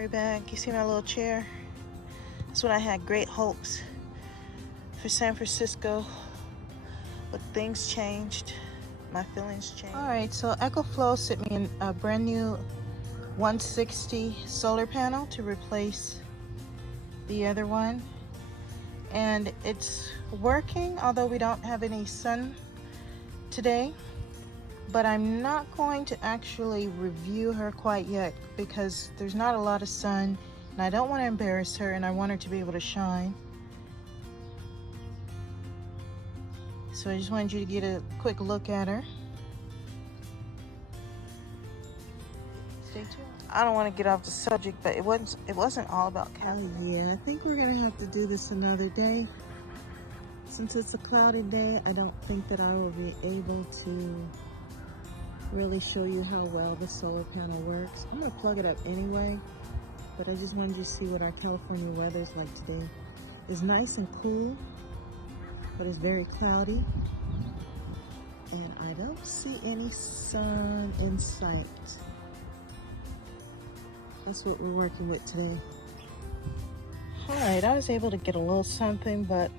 carry bag. You see my little chair? That's when I had great hopes for San Francisco, but things changed. My feelings changed. All right, so EcoFlow sent me a brand new 160 solar panel to replace the other one, and it's working, although we don't have any sun today. But I'm not going to actually review her quite yet because there's not a lot of sun, and I don't want to embarrass her, and I want her to be able to shine. So I just wanted you to get a quick look at her. Stay tuned. I don't want to get off the subject, but it wasn't all about Cali. Yeah, I think we're gonna have to do this another day. Since it's a cloudy day, I don't think that I will be able to really show you how well the solar panel works. I'm gonna plug it up anyway, but I just wanted you to see what our California weather is like today. It's nice and cool, but it's very cloudy, and I don't see any sun in sight. That's what we're working with today. All right, I was able to get a little something, but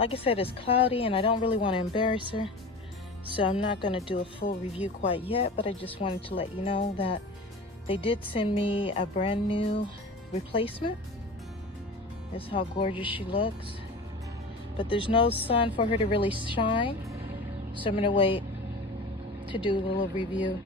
like I said, it's cloudy and I don't really want to embarrass her. So I'm not gonna do a full review quite yet, but I just wanted to let you know that they did send me a brand new replacement. That's how gorgeous she looks. But there's no sun for her to really shine. So I'm gonna wait to do a little review.